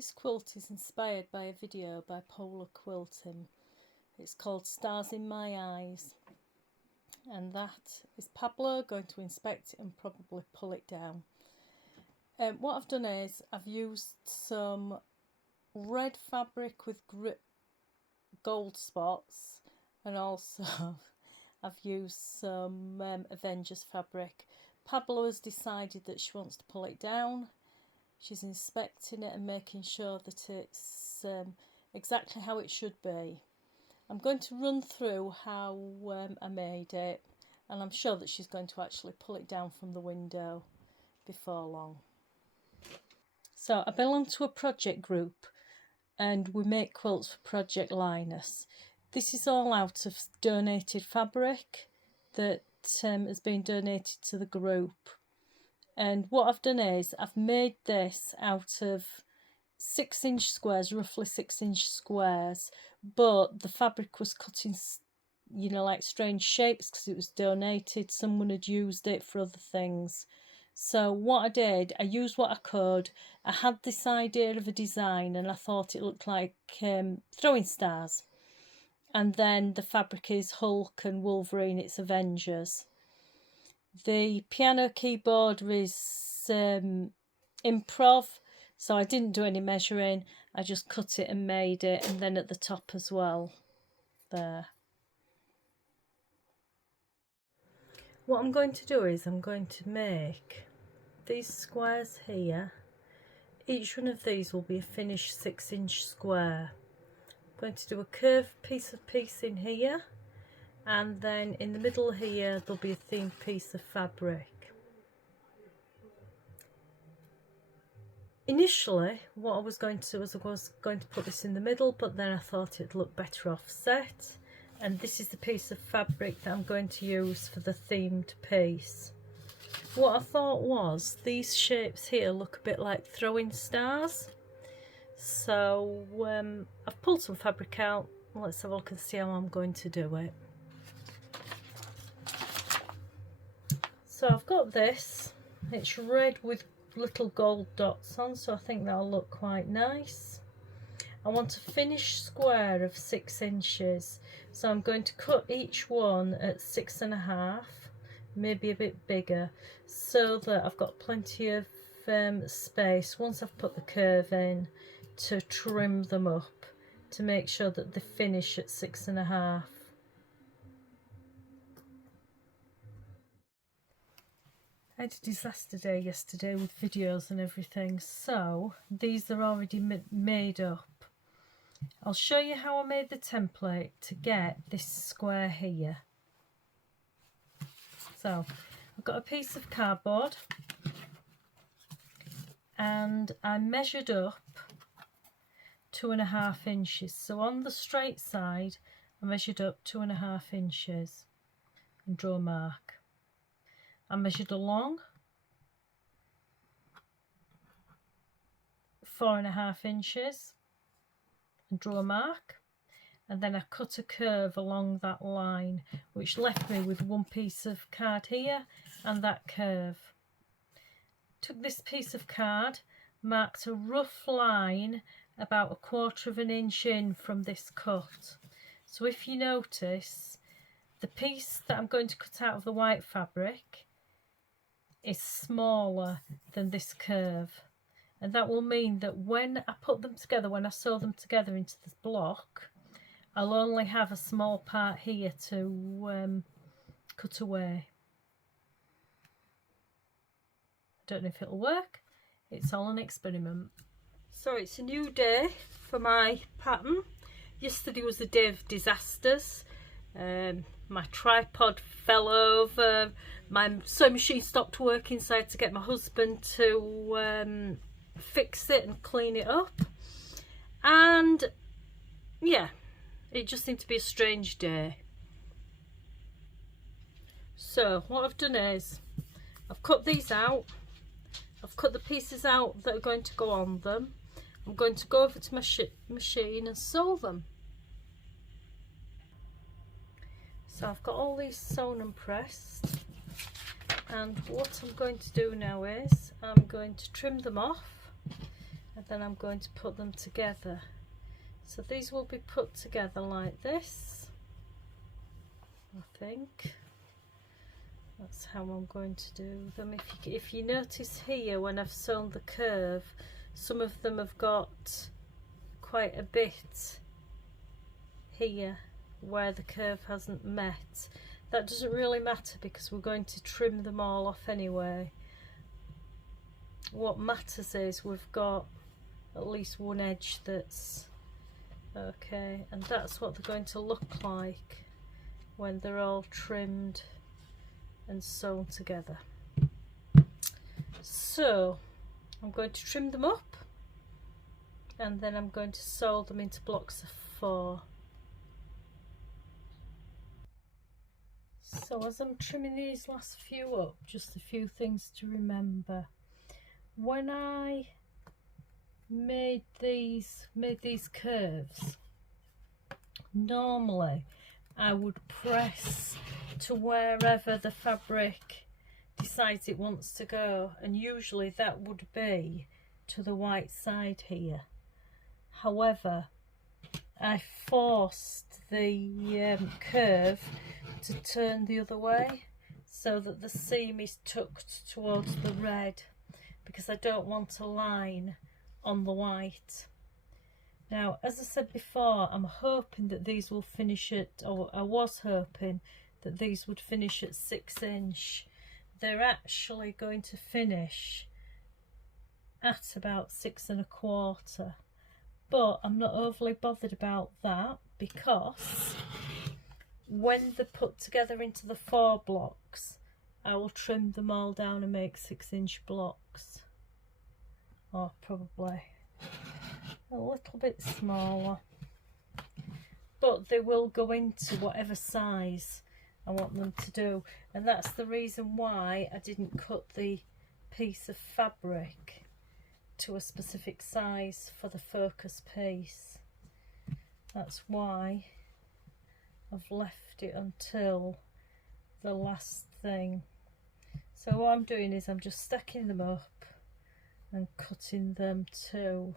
This quilt is inspired by a video by Pola quilting. It's called Stars in My Eyes, and that is Pablo going to inspect it and probably pull it down. What I've done is I've used some red fabric with gold spots, and also I've used some Avengers fabric. Pablo has decided that she wants to pull it down. She's inspecting it and making sure that it's exactly how it should be. I'm going to run through how I made it, and I'm sure that she's going to actually pull it down from the window before long. So I belong to a project group and we make quilts for Project Linus. This is all out of donated fabric that has been donated to the group. And what I've done is I've made this out of 6-inch squares, roughly 6-inch squares, but the fabric was cut in, like strange shapes because it was donated. Someone had used it for other things. So what I did, I used what I could. I had this idea of a design and I thought it looked like throwing stars. And then the fabric is Hulk and Wolverine, it's Avengers. The piano keyboard is improv, so I didn't do any measuring. I just cut it and made it, and then at the top as well, there. What I'm going to do is I'm going to make these squares here. Each one of these will be a finished 6-inch square. I'm going to do a curved piece in here, and then in the middle here there'll be a themed piece of fabric. Initially what I was going to do was I was going to put this in the middle, but then I thought it'd look better offset, and this is the piece of fabric that I'm going to use for the themed piece. What I thought was these shapes here look a bit like throwing stars, so I've pulled some fabric out. Let's have a look and see how I'm going to do it. So I've got this, it's red with little gold dots on, so I think that'll look quite nice. I want a finished square of 6 inches, so I'm going to cut each one at 6.5, maybe a bit bigger, so that I've got plenty of space once I've put the curve in to trim them up to make sure that they finish at 6.5. I had a disaster day yesterday with videos and everything, so these are already made up. I'll show you how I made the template to get this square here. So I've got a piece of cardboard and I measured up 2.5 inches. So on the straight side I measured up 2.5 inches and draw a mark. I measured along 4.5 inches and draw a mark, and then I cut a curve along that line, which left me with one piece of card here and that curve. Took this piece of card, marked a rough line about 1/4 inch in from this cut. So if you notice, the piece that I'm going to cut out of the white fabric is smaller than this curve, and that will mean that when I put them together, when I sew them together into this block, I'll only have a small part here to cut away. I don't know if it'll work, it's all an experiment. So it's a new day for my pattern. Yesterday was a day of disasters. My tripod fell over, my sewing machine stopped working, so I had to get my husband to fix it and clean it up, and yeah, it just seemed to be a strange day. So what I've done is I've cut these out, I've cut the pieces out that are going to go on them. I'm going to go over to my machine and sew them. So I've got all these sewn and pressed, and what I'm going to do now is I'm going to trim them off and then I'm going to put them together. So these will be put together like this, I think. That's how I'm going to do them. If you notice here, when I've sewn the curve, some of them have got quite a bit here where the curve hasn't met. That doesn't really matter because we're going to trim them all off anyway. What matters is we've got at least one edge that's okay, and that's what they're going to look like when they're all trimmed and sewn together. So I'm going to trim them up, and then I'm going to sew them into blocks of 4. So as I'm trimming these last few up, just a few things to remember. When I made these curves, normally I would press to wherever the fabric decides it wants to go, and usually that would be to the white side here. However, I forced the curve to turn the other way so that the seam is tucked towards the red, because I don't want a line on the white. Now, as I said before, I'm hoping that these will finish at, or I was hoping that these would finish at 6 inch. They're actually going to finish at about 6 1/4, but I'm not overly bothered about that, because when they're put together into the 4 blocks, I will trim them all down and make 6 inch blocks, or probably a little bit smaller, but they will go into whatever size I want them to do. And that's the reason why I didn't cut the piece of fabric to a specific size for the focus piece. That's why I've left it until the last thing. So what I'm doing is I'm just stacking them up and cutting them to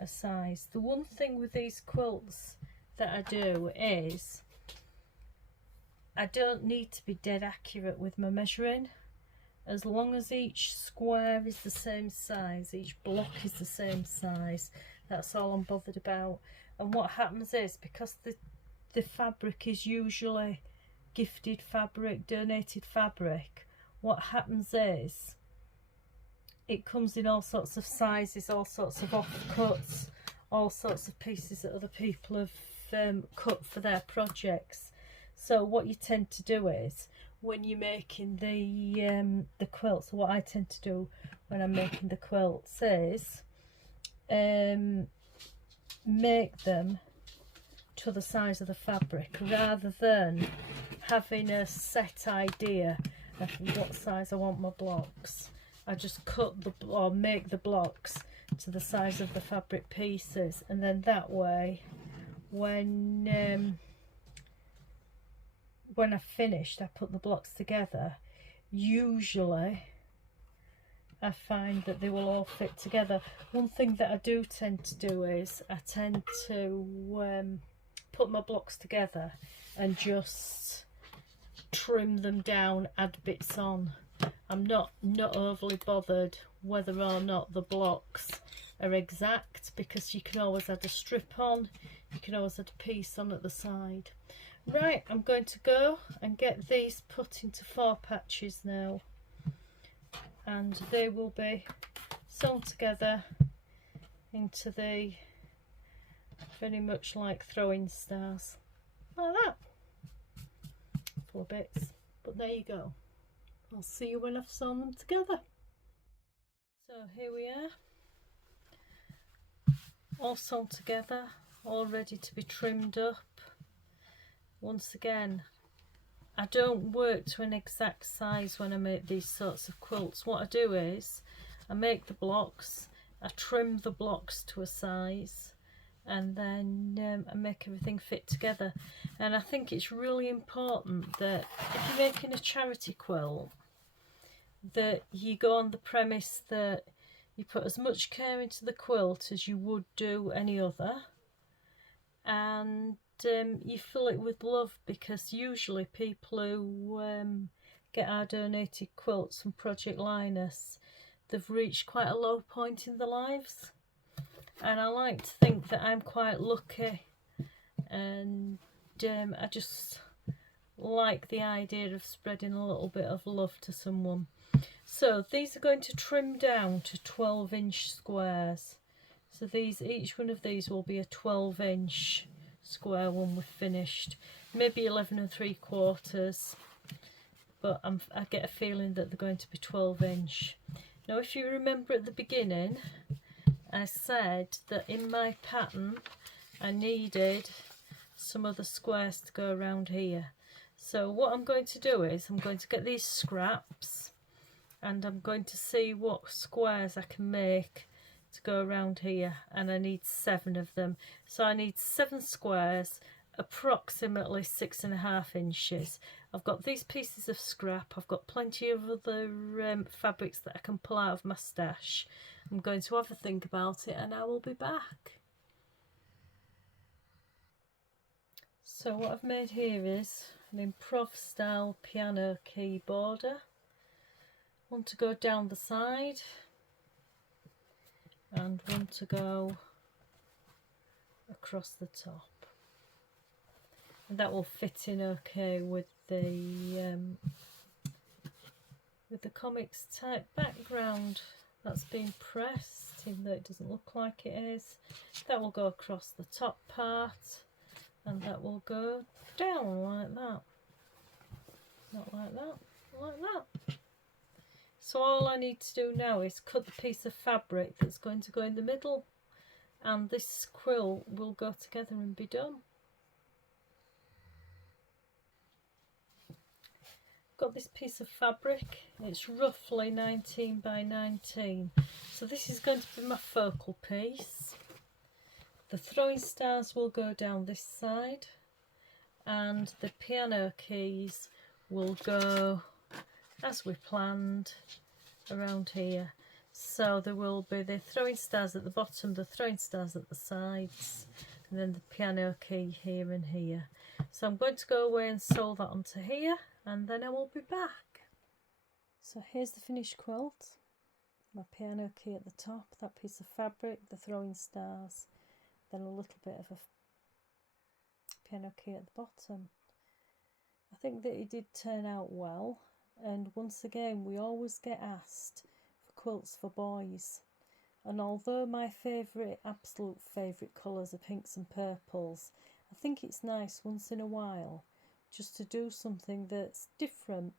a size. The one thing with these quilts that I do is I don't need to be dead accurate with my measuring. As long as each square is the same size, each block is the same size, that's all I'm bothered about. And what happens is, because the fabric is usually gifted fabric, donated fabric, what happens is it comes in all sorts of sizes, all sorts of offcuts, all sorts of pieces that other people have cut for their projects. So what you tend to do is, when you're making the quilts, what I tend to do when I'm making the quilts is make them to the size of the fabric, rather than having a set idea of what size I want my blocks. I just cut or make the blocks to the size of the fabric pieces, and then that way when I've finished, I put the blocks together. Usually I find that they will all fit together. One thing that I do tend to do is I tend to put my blocks together and just trim them down, add bits on. I'm not overly bothered whether or not the blocks are exact, because you can always add a strip on, you can always add a piece on at the side. Right, I'm going to go and get these put into 4 patches now, and they will be sewn together into the, very much like throwing stars, like that. 4 bits, but there you go. I'll see you when I've sewn them together. So here we are, all sewn together, all ready to be trimmed up. Once again, I don't work to an exact size when I make these sorts of quilts. What I do is I make the blocks, I trim the blocks to a size, and then I make everything fit together. And I think it's really important that if you're making a charity quilt, that you go on the premise that You put as much care into the quilt as you would do any other, and you fill it with love, because usually people who get our donated quilts from Project Linus, they've reached quite a low point in their lives, and I like to think that I'm quite lucky, and I just like the idea of spreading a little bit of love to someone. So these are going to trim down to 12-inch squares. So these, each one of these will be a 12-inch square when we're finished. Maybe 11 3/4, but I get a feeling that they're going to be 12-inch. Now, if you remember at the beginning, I said that in my pattern I needed some other squares to go around here. So what I'm going to do is I'm going to get these scraps, and I'm going to see what squares I can make to go around here, and I need 7 of them. So I need 7 squares, approximately 6.5 inches. I've got these pieces of scrap, I've got plenty of other fabrics that I can pull out of my stash. I'm going to have a think about it, and I will be back. So what I've made here is an improv style piano key border. One to go down the side and one to go across the top, and that will fit in okay with the comics type background that's been pressed, even though it doesn't look like it is. That will go across the top part, and that will go down like that, not like that, like that. So all I need to do now is cut the piece of fabric that's going to go in the middle, and this quilt will go together and be done. Got this piece of fabric, it's roughly 19 by 19, so this is going to be my focal piece. The throwing stars will go down this side, and the piano keys will go, as we planned, around here. So there will be the throwing stars at the bottom, the throwing stars at the sides, and then the piano key here and here. So I'm going to go away and sew that onto here, and then I will be back. So here's the finished quilt. My piano key at the top, that piece of fabric, the throwing stars, then a little bit of a piano key at the bottom. I think that it did turn out well, and once again we always get asked for quilts for boys, and although my absolute favourite colours are pinks and purples, I think it's nice once in a while just to do something that's different,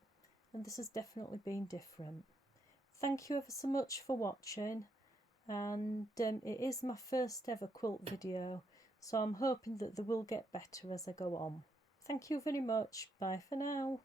and this has definitely been different. Thank you ever so much for watching, and it is my first ever quilt video, so I'm hoping that they will get better as I go on. Thank you very much. Bye for now.